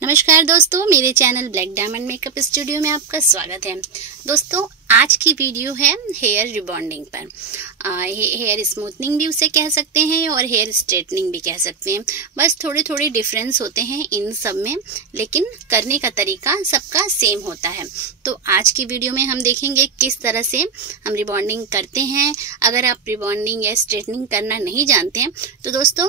नमस्कार दोस्तों, मेरे channel black diamond makeup studio में आपका स्वागत है। दोस्तों, आज की वीडियो है हेयर रिबॉन्डिंग पर। हेयर स्मूथनिंग भी उसे कह सकते हैं और हेयर स्ट्रेटनिंग भी कह सकते हैं। बस थोड़े थोड़े डिफरेंस होते हैं इन सब में, लेकिन करने का तरीका सबका सेम होता है। तो आज की वीडियो में हम देखेंगे किस तरह से हम रिबॉन्डिंग करते हैं। अगर आप रिबॉन्डिंग या स्ट्रेटनिंग करना नहीं जानते हैं तो दोस्तों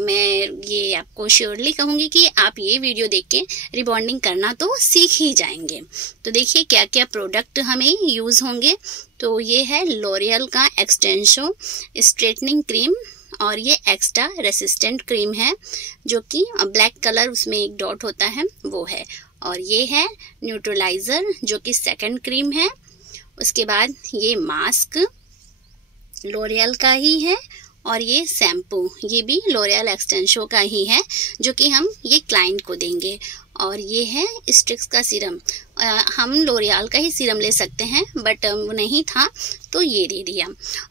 मैं ये आपको श्योरली कहूँगी कि आप ये वीडियो देख के रिबॉन्डिंग करना तो सीख ही जाएंगे। तो देखिए क्या क्या प्रोडक्ट हमें यूज़ होंगे। तो ये है लॉरियल का एक्सटेंशो स्ट्रेटनिंग क्रीम और ये एक्स्ट्रा रेसिस्टेंट क्रीम है जो कि ब्लैक कलर उसमें एक डॉट होता है वो है। और ये है न्यूट्रलाइजर जो कि सेकंड क्रीम है। उसके बाद ये मास्क लॉरियल का ही है और ये शैम्पू ये भी लॉरियल एक्सटेंशो का ही है जो कि हम ये क्लाइंट को देंगे। और ये है स्ट्रिक्स का सीरम। हम लॉरियल का ही सीरम ले सकते हैं बट वो नहीं था तो ये दे दिया।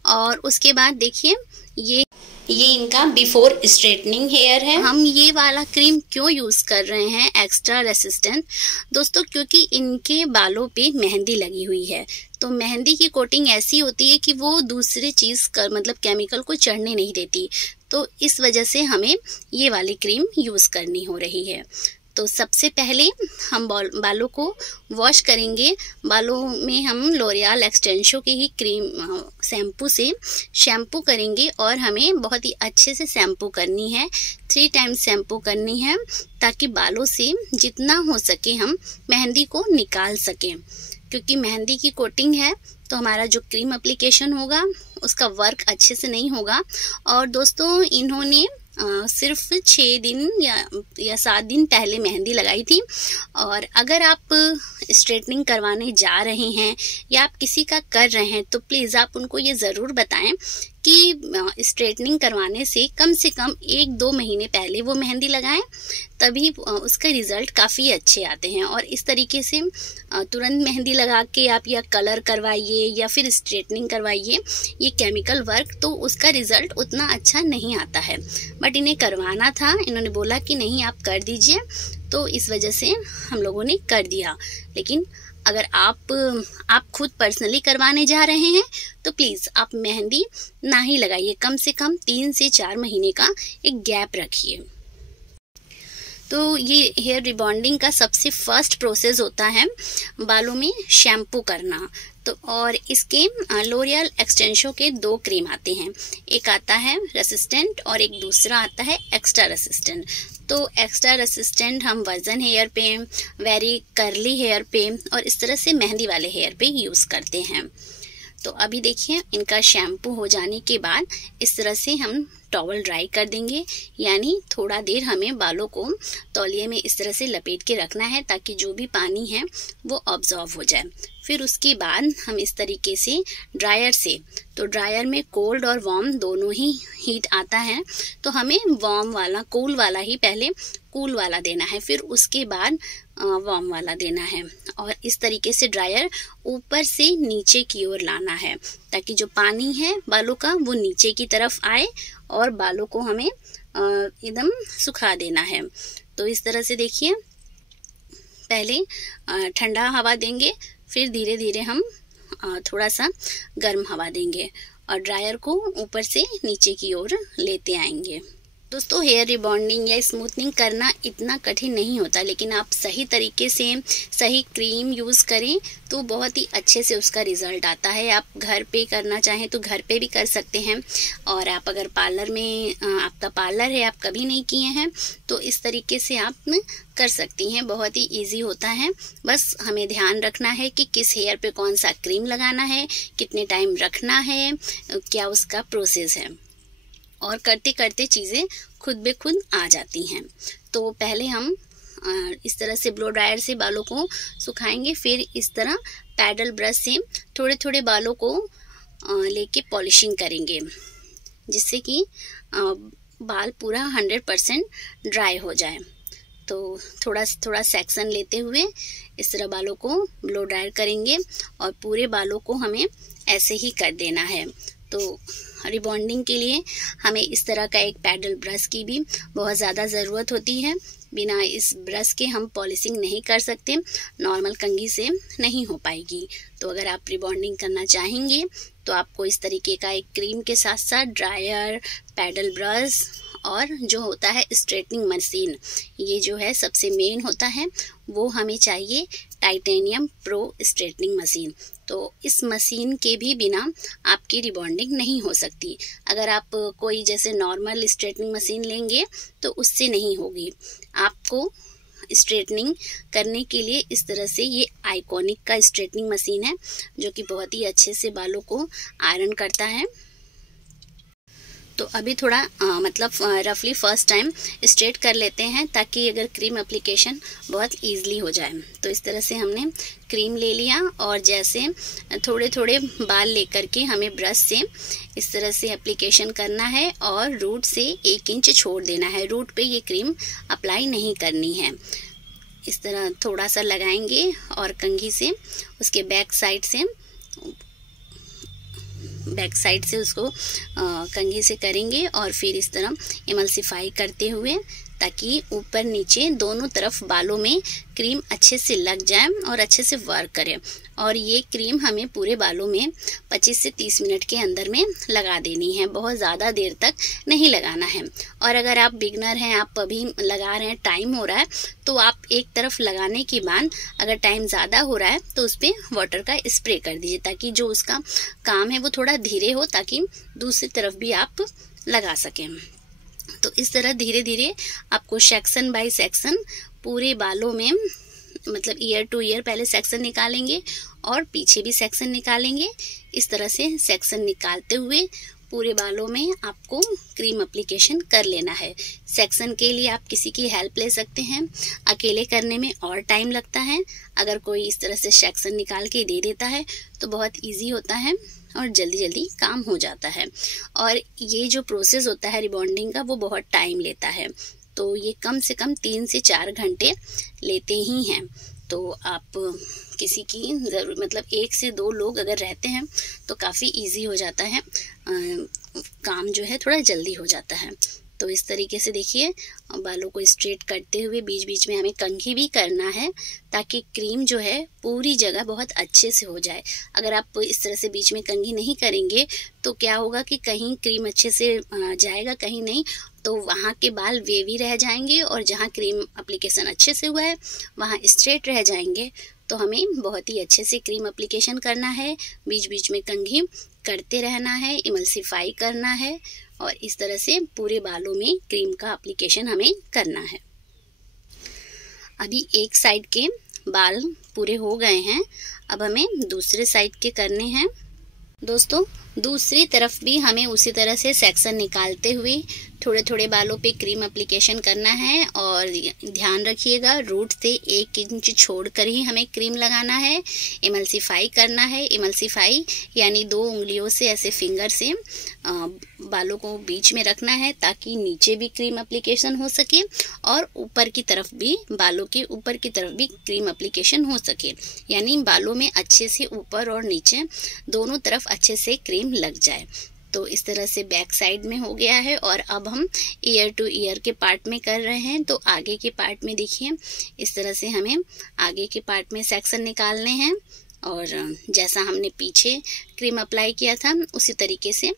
और उसके बाद देखिए ये इनका बिफोर स्ट्रेटनिंग हेयर है। हम ये वाला क्रीम क्यों यूज़ कर रहे हैं एक्स्ट्रा रेसिस्टेंट दोस्तों, क्योंकि इनके बालों पे मेहंदी लगी हुई है। तो मेहंदी की कोटिंग ऐसी होती है कि वो दूसरे चीज़ का मतलब केमिकल को चढ़ने नहीं देती। तो इस वजह से हमें ये वाली क्रीम यूज़ करनी हो रही है। तो सबसे पहले हम बालों को वॉश करेंगे। बालों में हम लॉरियल एक्सटेंशो की ही क्रीम शैम्पू से शैम्पू करेंगे और हमें बहुत ही अच्छे से शैम्पू करनी है। 3 टाइम्स शैम्पू करनी है ताकि बालों से जितना हो सके हम मेहंदी को निकाल सकें। क्योंकि मेहंदी की कोटिंग है तो हमारा जो क्रीम एप्लीकेशन होगा उसका वर्क अच्छे से नहीं होगा। और दोस्तों इन्होंने सिर्फ 6 दिन या 7 दिन पहले मेहंदी लगाई थी। और अगर आप स्ट्रेटनिंग करवाने जा रहे हैं या आप किसी का कर रहे हैं तो प्लीज़ आप उनको ये ज़रूर बताएं कि स्ट्रेटनिंग करवाने से कम 1-2 महीने पहले वो मेहंदी लगाएं, तभी उसका रिज़ल्ट काफ़ी अच्छे आते हैं। और इस तरीके से तुरंत मेहंदी लगा के आप या कलर करवाइए या फिर स्ट्रेटनिंग करवाइए, ये केमिकल वर्क तो उसका रिज़ल्ट उतना अच्छा नहीं आता है। बट इन्हें करवाना था, इन्होंने बोला कि नहीं आप कर दीजिए, तो इस वजह से हम लोगों ने कर दिया। लेकिन अगर आप खुद पर्सनली करवाने जा रहे हैं तो प्लीज़ आप मेहंदी ना ही लगाइए, कम से कम 3 से 4 महीने का एक गैप रखिए। तो ये हेयर रिबॉन्डिंग का सबसे फर्स्ट प्रोसेस होता है बालों में शैम्पू करना। तो और इसके लॉरियल एक्सटेंशो के 2 क्रीम आते हैं, एक आता है रेसिस्टेंट और एक दूसरा आता है एक्स्ट्रा रेसिस्टेंट। तो एक्स्ट्रा रेसिस्टेंट हम वर्जन हेयर पे, वेरी कर्ली हेयर पे और इस तरह से मेहंदी वाले हेयर पे यूज़ करते हैं। तो अभी देखिए इनका शैम्पू हो जाने के बाद इस तरह से हम टॉवल ड्राई कर देंगे। यानी थोड़ा देर हमें बालों को तौलिए में इस तरह से लपेट के रखना है ताकि जो भी पानी है वो ऑब्जॉर्व हो जाए। फिर उसके बाद हम इस तरीके से ड्रायर से, तो ड्रायर में कोल्ड और वार्म दोनों ही हीट आता है, तो हमें वार्म वाला कूल वाला ही पहले कूल वाला देना है, फिर उसके बाद वार्म वाला देना है। और इस तरीके से ड्रायर ऊपर से नीचे की ओर लाना है ताकि जो पानी है बालों का वो नीचे की तरफ आए और बालों को हमें एकदम सुखा देना है। तो इस तरह से देखिए पहले ठंडा हवा देंगे, फिर धीरे धीरे हम थोड़ा सा गर्म हवा देंगे और ड्रायर को ऊपर से नीचे की ओर लेते आएंगे। दोस्तों हेयर रिबॉन्डिंग या स्मूथनिंग करना इतना कठिन नहीं होता, लेकिन आप सही तरीके से सही क्रीम यूज़ करें तो बहुत ही अच्छे से उसका रिज़ल्ट आता है। आप घर पे करना चाहें तो घर पे भी कर सकते हैं। और आप अगर पार्लर में आपका पार्लर है, आप कभी नहीं किए हैं तो इस तरीके से आप कर सकती हैं। बहुत ही ईजी होता है। बस हमें ध्यान रखना है कि किस हेयर पे कौन सा क्रीम लगाना है, कितने टाइम रखना है, क्या उसका प्रोसेस है। और करते करते चीज़ें खुद ब खुद आ जाती हैं। तो पहले हम इस तरह से ब्लो ड्रायर से बालों को सुखाएंगे, फिर इस तरह पैडल ब्रश से थोड़े थोड़े बालों को लेके पॉलिशिंग करेंगे जिससे कि बाल पूरा 100% ड्राई हो जाए। तो थोड़ा थोड़ा सेक्शन लेते हुए इस तरह बालों को ब्लो ड्रायर करेंगे और पूरे बालों को हमें ऐसे ही कर देना है। तो रिबॉन्डिंग के लिए हमें इस तरह का एक पैडल ब्रश की भी बहुत ज़्यादा ज़रूरत होती है बिना इस ब्रश के हम पॉलिशिंग नहीं कर सकते, नॉर्मल कंघी से नहीं हो पाएगी। तो अगर आप रिबॉन्डिंग करना चाहेंगे तो आपको इस तरीके का एक क्रीम के साथ साथ ड्रायर, पैडल ब्रश और जो होता है स्ट्रेटनिंग मशीन, ये जो है सबसे मेन होता है, वो हमें चाहिए टाइटेनियम प्रो स्ट्रेटनिंग मशीन। तो इस मशीन के भी बिना आपकी रिबॉन्डिंग नहीं हो सकती। अगर आप कोई जैसे नॉर्मल स्ट्रेटनिंग मशीन लेंगे तो उससे नहीं होगी। आपको स्ट्रेटनिंग करने के लिए इस तरह से ये आइकॉनिक का स्ट्रेटनिंग मशीन है, जो कि बहुत ही अच्छे से बालों को आयरन करता है। तो अभी थोड़ा मतलब रफली फर्स्ट टाइम स्ट्रेट कर लेते हैं, ताकि अगर क्रीम एप्लीकेशन बहुत ईजिली हो जाए। तो इस तरह से हमने क्रीम ले लिया और जैसे थोड़े थोड़े बाल लेकर के हमें ब्रश से इस तरह से एप्लीकेशन करना है और रूट से 1 इंच छोड़ देना है। रूट पे ये क्रीम अप्लाई नहीं करनी है। इस तरह थोड़ा सा लगाएंगे और कंघी से उसके बैक साइड से उसको कंघी से करेंगे और फिर इस तरह इमल्सिफाई करते हुए, ताकि ऊपर नीचे दोनों तरफ बालों में क्रीम अच्छे से लग जाए और अच्छे से वर्क करे। और ये क्रीम हमें पूरे बालों में 25 से 30 मिनट के अंदर में लगा देनी है, बहुत ज़्यादा देर तक नहीं लगाना है। और अगर आप बिगनर हैं, आप अभी लगा रहे हैं, टाइम हो रहा है, तो आप एक तरफ लगाने के बाद अगर टाइम ज़्यादा हो रहा है तो उस पर वाटर का स्प्रे कर दीजिए, ताकि जो उसका काम है वो थोड़ा धीरे हो, ताकि दूसरी तरफ भी आप लगा सकें। तो इस तरह धीरे धीरे आपको सेक्शन बाय सेक्शन पूरे बालों में, मतलब ईयर टू ईयर पहले सेक्शन निकालेंगे और पीछे भी सेक्शन निकालेंगे। इस तरह से सेक्शन निकालते हुए पूरे बालों में आपको क्रीम एप्लीकेशन कर लेना है। सेक्शन के लिए आप किसी की हेल्प ले सकते हैं, अकेले करने में और टाइम लगता है। अगर कोई इस तरह से सेक्शन निकाल के दे देता है तो बहुत इजी होता है और जल्दी जल्दी काम हो जाता है। और ये जो प्रोसेस होता है रिबॉन्डिंग का, वो बहुत टाइम लेता है। तो ये कम से कम 3 से 4 घंटे लेते ही हैं। तो आप किसी की ज़रूर, मतलब 1 से 2 लोग अगर रहते हैं तो काफ़ी इजी हो जाता है, काम जो है थोड़ा जल्दी हो जाता है। तो इस तरीके से देखिए, बालों को स्ट्रेट करते हुए बीच बीच में हमें कंघी भी करना है, ताकि क्रीम जो है पूरी जगह बहुत अच्छे से हो जाए। अगर आप इस तरह से बीच में कंघी नहीं करेंगे तो क्या होगा कि कहीं क्रीम अच्छे से जाएगा, कहीं नहीं, तो वहाँ के बाल वेवी रह जाएंगे और जहाँ क्रीम एप्लीकेशन अच्छे से हुआ है वहाँ स्ट्रेट रह जाएंगे। तो हमें बहुत ही अच्छे से क्रीम एप्लीकेशन करना है, बीच बीच में कंघी करते रहना है, इमल्सिफाई करना है और इस तरह से पूरे बालों में क्रीम का एप्लीकेशन हमें करना है। अभी एक साइड के बाल पूरे हो गए हैं, अब हमें दूसरे साइड के करने हैं। दोस्तों, दूसरी तरफ भी हमें उसी तरह से सेक्शन निकालते हुए थोड़े थोड़े बालों पे क्रीम एप्लीकेशन करना है। और ध्यान रखिएगा, रूट से 1 इंच छोड़कर ही हमें क्रीम लगाना है, इमल्सिफाई करना है। इमल्सिफाई यानी 2 उंगलियों से ऐसे फिंगर से बालों को बीच में रखना है, ताकि नीचे भी क्रीम एप्लीकेशन हो सके और ऊपर की तरफ भी, बालों के ऊपर की तरफ भी क्रीम एप्लीकेशन हो सके, यानी बालों में अच्छे से ऊपर और नीचे दोनों तरफ अच्छे से क्रीम लग जाए। तो इस तरह से बैक साइड में हो गया है और अब हम ईयर टू ईयर के पार्ट में कर रहे हैं। तो आगे के पार्ट में देखिए, इस तरह से हमें आगे के पार्ट में सेक्शन निकालने हैं और जैसा हमने पीछे क्रीम अप्लाई किया था उसी तरीके से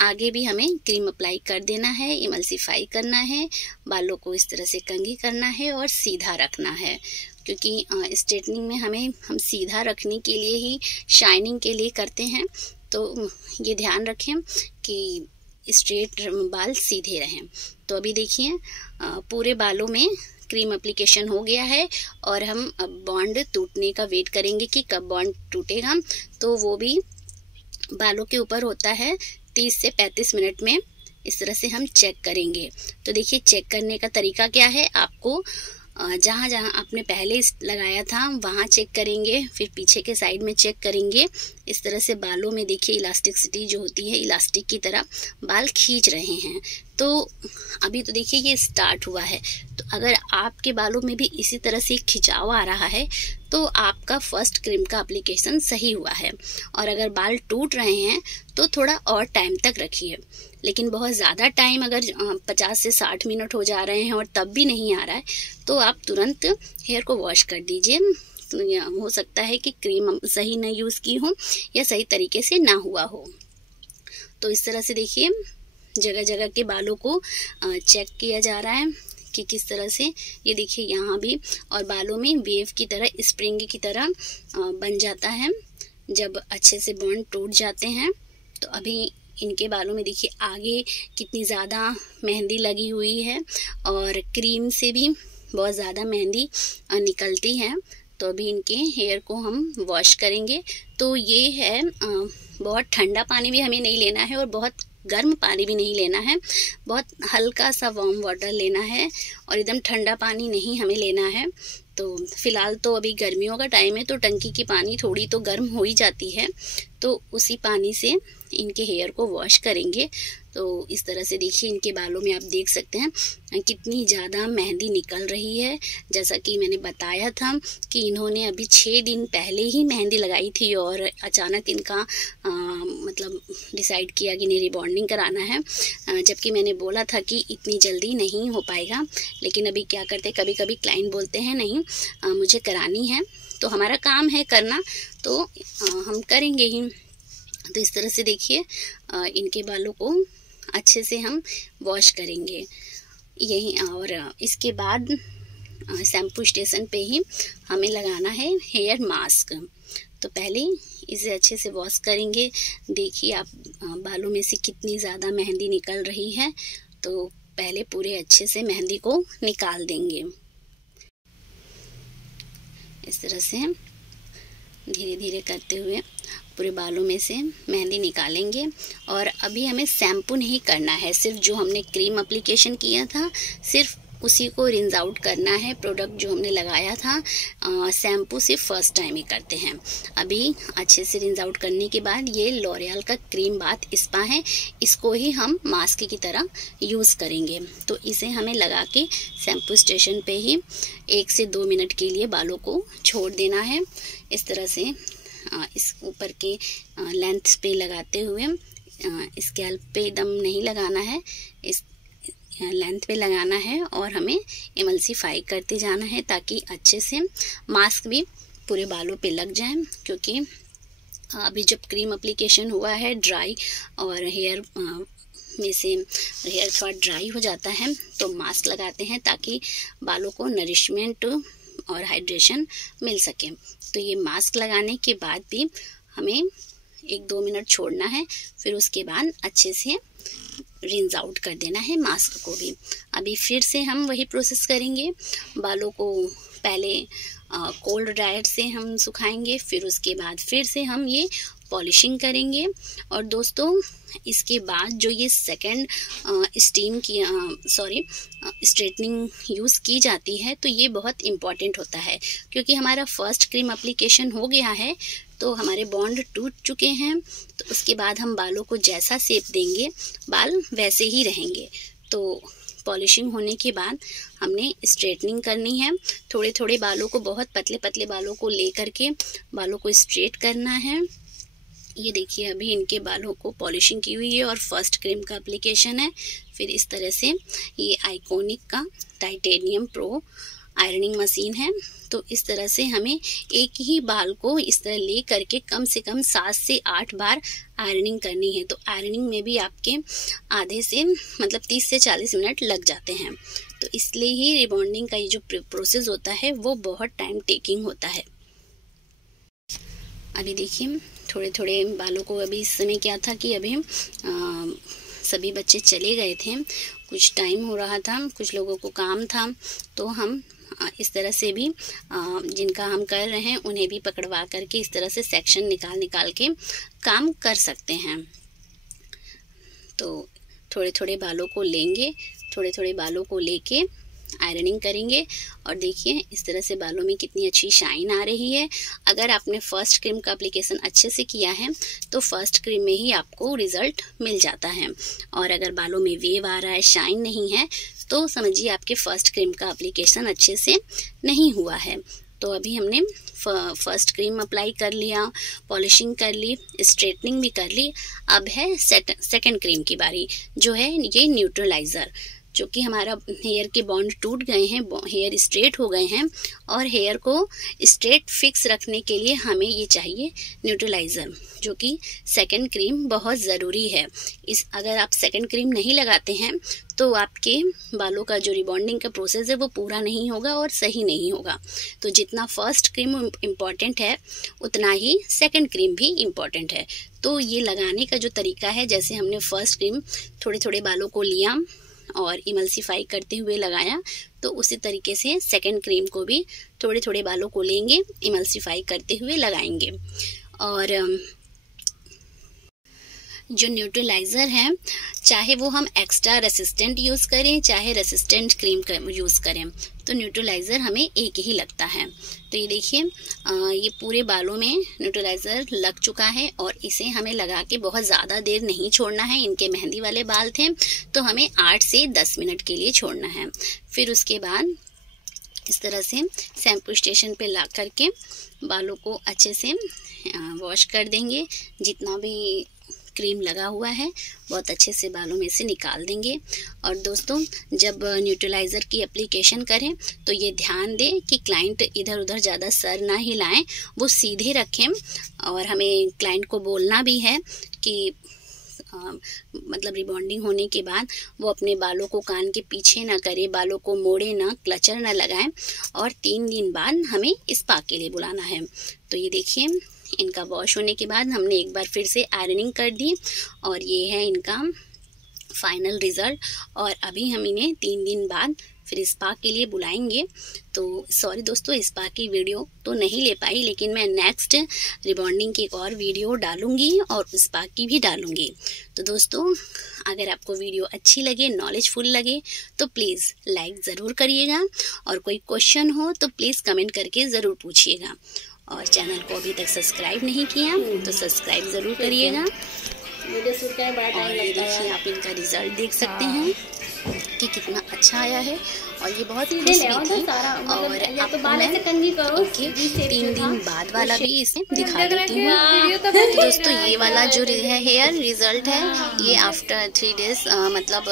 आगे भी हमें क्रीम अप्लाई कर देना है, इमल्सिफाई करना है, बालों को इस तरह से कंघी करना है और सीधा रखना है। क्योंकि स्ट्रेटनिंग में हम सीधा रखने के लिए ही, शाइनिंग के लिए करते हैं, तो ये ध्यान रखें कि स्ट्रेट बाल सीधे रहें। तो अभी देखिए, पूरे बालों में क्रीम एप्लीकेशन हो गया है और हम अब बॉन्ड टूटने का वेट करेंगे कि कब बॉन्ड टूटेगा। तो वो भी बालों के ऊपर होता है, 30 से 35 मिनट में इस तरह से हम चेक करेंगे। तो देखिए, चेक करने का तरीका क्या है, आपको जहाँ जहाँ आपने पहले लगाया था वहाँ चेक करेंगे, फिर पीछे के साइड में चेक करेंगे। इस तरह से बालों में देखिए इलास्टिसिटी जो होती है, इलास्टिक की तरह बाल खींच रहे हैं। तो अभी तो देखिए ये स्टार्ट हुआ है। तो अगर आपके बालों में भी इसी तरह से खिंचाव आ रहा है तो आपका फर्स्ट क्रीम का एप्लीकेशन सही हुआ है। और अगर बाल टूट रहे हैं तो थोड़ा और टाइम तक रखिए। लेकिन बहुत ज़्यादा टाइम अगर 50 से 60 मिनट हो जा रहे हैं और तब भी नहीं आ रहा है तो आप तुरंत हेयर को वॉश कर दीजिए। तो हो सकता है कि क्रीम सही न यूज़ की हो या सही तरीके से ना हुआ हो। तो इस तरह से देखिए जगह जगह के बालों को चेक किया जा रहा है कि किस तरह से, ये देखिए यहाँ भी, और बालों में वेव की तरह, स्प्रिंग की तरह बन जाता है जब अच्छे से बॉन्ड टूट जाते हैं। तो अभी इनके बालों में देखिए आगे कितनी ज़्यादा मेहंदी लगी हुई है और क्रीम से भी बहुत ज़्यादा मेहंदी निकलती है। तो अभी इनके हेयर को हम वॉश करेंगे। तो ये है, बहुत ठंडा पानी भी हमें नहीं लेना है और बहुत गर्म पानी भी नहीं लेना है, बहुत हल्का सा वार्म वाटर लेना है और एकदम ठंडा पानी नहीं हमें लेना है। तो फ़िलहाल तो अभी गर्मियों का टाइम है तो टंकी की पानी थोड़ी तो गर्म हो ही जाती है, तो उसी पानी से इनके हेयर को वॉश करेंगे। तो इस तरह से देखिए इनके बालों में आप देख सकते हैं कितनी ज़्यादा मेहंदी निकल रही है। जैसा कि मैंने बताया था कि इन्होंने अभी 6 दिन पहले ही मेहंदी लगाई थी और अचानक इनका मतलब डिसाइड किया कि नहीं रिबॉन्डिंग कराना है, जबकि मैंने बोला था कि इतनी जल्दी नहीं हो पाएगा। लेकिन अभी क्या करते, कभी कभी क्लाइंट बोलते हैं नहीं मुझे करानी है, तो हमारा काम है करना, तो हम करेंगे ही। तो इस तरह से देखिए इनके बालों को अच्छे से हम वॉश करेंगे यही, और इसके बाद शैम्पू स्टेशन पे ही हमें लगाना है हेयर मास्क। तो पहले इसे अच्छे से वॉश करेंगे। देखिए आप बालों में से कितनी ज़्यादा मेहंदी निकल रही है, तो पहले पूरे अच्छे से मेहंदी को निकाल देंगे। इस तरह से धीरे धीरे करते हुए पूरे बालों में से मेहंदी निकालेंगे। और अभी हमें शैम्पू नहीं करना है, सिर्फ जो हमने क्रीम एप्लीकेशन किया था सिर्फ उसी को रिंस आउट करना है, प्रोडक्ट जो हमने लगाया था। शैम्पू सिर्फ फर्स्ट टाइम ही करते हैं। अभी अच्छे से रिंस आउट करने के बाद ये लॉरियल का क्रीम बाथ स्पा है, इसको ही हम मास्क की तरह यूज़ करेंगे। तो इसे हमें लगा के शैम्पू स्टेशन पे ही 1 से 2 मिनट के लिए बालों को छोड़ देना है। इस तरह से इस ऊपर के लेंथ पे लगाते हुए, स्कैल्प पे एकदम नहीं लगाना है, इस लेंथ पे लगाना है और हमें इमल्सिफाई करते जाना है ताकि अच्छे से मास्क भी पूरे बालों पे लग जाए। क्योंकि अभी जब क्रीम एप्लीकेशन हुआ है ड्राई और हेयर में से हेयर थोड़ा ड्राई हो जाता है तो मास्क लगाते हैं ताकि बालों को नरिशमेंट और हाइड्रेशन मिल सके। तो ये मास्क लगाने के बाद भी हमें 1-2 मिनट छोड़ना है, फिर उसके बाद अच्छे से रिंस आउट कर देना है मास्क को भी। अभी फिर से हम वही प्रोसेस करेंगे, बालों को पहले कोल्ड ड्रायर से हम सुखाएंगे, फिर उसके बाद फिर से हम ये पॉलिशिंग करेंगे। और दोस्तों इसके बाद जो ये सेकंड स्ट्रेटनिंग यूज़ की जाती है तो ये बहुत इम्पॉर्टेंट होता है, क्योंकि हमारा फर्स्ट क्रीम एप्लीकेशन हो गया है तो हमारे बॉन्ड टूट चुके हैं। तो उसके बाद हम बालों को जैसा शेप देंगे बाल वैसे ही रहेंगे। तो पॉलिशिंग होने के बाद हमने स्ट्रेटनिंग करनी है। थोड़े थोड़े बालों को, बहुत पतले पतले बालों को ले करके बालों को स्ट्रेट करना है। ये देखिए अभी इनके बालों को पॉलिशिंग की हुई है और फर्स्ट क्रीम का एप्लीकेशन है। फिर इस तरह से ये आइकॉनिक का टाइटेनियम प्रो आयरनिंग मशीन है। तो इस तरह से हमें एक ही बाल को इस तरह ले करके कम से कम 7 से 8 बार आयरनिंग करनी है। तो आयरनिंग में भी आपके आधे से मतलब 30 से 40 मिनट लग जाते हैं। तो इसलिए ही रिबॉन्डिंग का ये जो प्रोसेस होता है वो बहुत टाइम टेकिंग होता है। अभी देखिए थोड़े थोड़े बालों को, अभी इस समय क्या था कि अभी सभी बच्चे चले गए थे, कुछ टाइम हो रहा था, कुछ लोगों को काम था, तो हम इस तरह से भी जिनका हम कर रहे हैं उन्हें भी पकड़वा करके इस तरह से सेक्शन निकाल निकाल के काम कर सकते हैं। तो थोड़े थोड़े बालों को लेंगे, थोड़े थोड़े बालों को लेके आयरनिंग करेंगे और देखिए इस तरह से बालों में कितनी अच्छी शाइन आ रही है। अगर आपने फर्स्ट क्रीम का एप्लीकेशन अच्छे से किया है तो फर्स्ट क्रीम में ही आपको रिजल्ट मिल जाता है। और अगर बालों में वेव आ रहा है, शाइन नहीं है, तो समझिए आपके फर्स्ट क्रीम का एप्लीकेशन अच्छे से नहीं हुआ है। तो अभी हमने फर्स्ट क्रीम अप्लाई कर लिया, पॉलिशिंग कर ली, स्ट्रेटनिंग भी कर ली। अब है सेकंड क्रीम की बारी, जो है ये न्यूट्रलाइज़र, जो कि हमारा हेयर के बॉन्ड टूट गए हैं, हेयर स्ट्रेट हो गए हैं, और हेयर को स्ट्रेट फिक्स रखने के लिए हमें ये चाहिए न्यूट्रलाइज़र, जो कि सेकंड क्रीम बहुत ज़रूरी है। अगर आप सेकंड क्रीम नहीं लगाते हैं तो आपके बालों का जो रिबॉन्डिंग का प्रोसेस है वो पूरा नहीं होगा और सही नहीं होगा। तो जितना फर्स्ट क्रीम इम्पॉर्टेंट है उतना ही सेकंड क्रीम भी इम्पॉर्टेंट है। तो ये लगाने का जो तरीका है, जैसे हमने फर्स्ट क्रीम थोड़े थोड़े बालों को लिया और इमल्सिफाई करते हुए लगाया, तो उसी तरीके से सेकंड क्रीम को भी थोड़े थोड़े बालों को लेंगे, इमल्सिफाई करते हुए लगाएंगे। और जो न्यूट्रलाइज़र है, चाहे वो हम एक्स्ट्रा रेसिस्टेंट यूज़ करें चाहे रेसिस्टेंट क्रीम यूज़ करें, तो न्यूट्रलाइज़र हमें एक ही लगता है। तो ये देखिए, ये पूरे बालों में न्यूट्रलाइज़र लग चुका है और इसे हमें लगा के बहुत ज़्यादा देर नहीं छोड़ना है। इनके मेहंदी वाले बाल थे तो हमें 8 से 10 मिनट के लिए छोड़ना है। फिर उसके बाद इस तरह से शैम्पू स्टेशन पे ला करके बालों को अच्छे से वॉश कर देंगे। जितना भी क्रीम लगा हुआ है बहुत अच्छे से बालों में से निकाल देंगे। और दोस्तों, जब न्यूट्रलाइज़र की एप्लीकेशन करें तो ये ध्यान दें कि क्लाइंट इधर उधर ज़्यादा सर ना हिलाएं, वो सीधे रखें। और हमें क्लाइंट को बोलना भी है कि मतलब रिबॉन्डिंग होने के बाद वो अपने बालों को कान के पीछे ना करे, बालों को मोड़े ना, क्लचर ना लगाएं। और 3 दिन बाद हमें स्पा के लिए बुलाना है। तो ये देखिए, इनका वॉश होने के बाद हमने एक बार फिर से आयरनिंग कर दी और ये है इनका फाइनल रिज़ल्ट। और अभी हम इन्हें 3 दिन बाद फिर स्पा के लिए बुलाएंगे। तो सॉरी दोस्तों, स्पा की वीडियो तो नहीं ले पाई, लेकिन मैं नेक्स्ट रिबॉन्डिंग की एक और वीडियो डालूंगी और स्पा की भी डालूंगी। तो दोस्तों, अगर आपको वीडियो अच्छी लगे, नॉलेजफुल लगे, तो प्लीज़ लाइक ज़रूर करिएगा। और कोई क्वेश्चन हो तो प्लीज़ कमेंट करके ज़रूर पूछिएगा। और चैनल को अभी तक सब्सक्राइब नहीं किया तो सब्सक्राइब ज़रूर करिएगा। और ये देखिए, आप इनका रिज़ल्ट देख सकते हैं कि कितना अच्छा आया है। और ये बहुत खुश भी थी। और आपको मैं 3 दिन बाद वाला भी इसे दिखा देती हूँ। तो दोस्तों, ये वाला जो है हेयर रिज़ल्ट है, ये आफ्टर 3 डेज, मतलब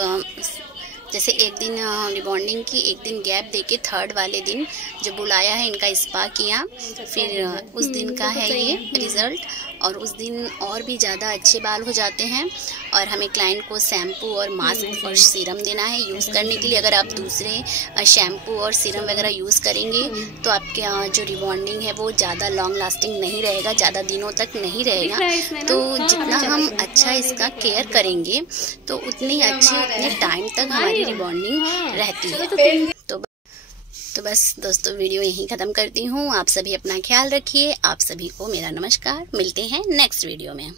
जैसे एक दिन रिबॉन्डिंग की, एक दिन गैप देके थर्ड वाले दिन जो बुलाया है, इनका स्पा किया, फिर उस दिन का है ये रिज़ल्ट। और उस दिन और भी ज़्यादा अच्छे बाल हो जाते हैं। और हमें क्लाइंट को शैम्पू और मास्क और सीरम देना है यूज़ करने के लिए। अगर आप दूसरे शैम्पू और सीरम वगैरह यूज़ करेंगे तो आपके जो रिबॉन्डिंग है वो ज़्यादा लॉन्ग लास्टिंग नहीं रहेगा, ज़्यादा दिनों तक नहीं रहेगा। तो जितना हम अच्छा इसका केयर करेंगे तो उतनी अच्छी, उतने टाइम तक हमारी रिबॉन्डिंग रहती है। तो बस दोस्तों, वीडियो यहीं ख़त्म करती हूँ। आप सभी अपना ख्याल रखिए। आप सभी को मेरा नमस्कार। मिलते हैं नेक्स्ट वीडियो में।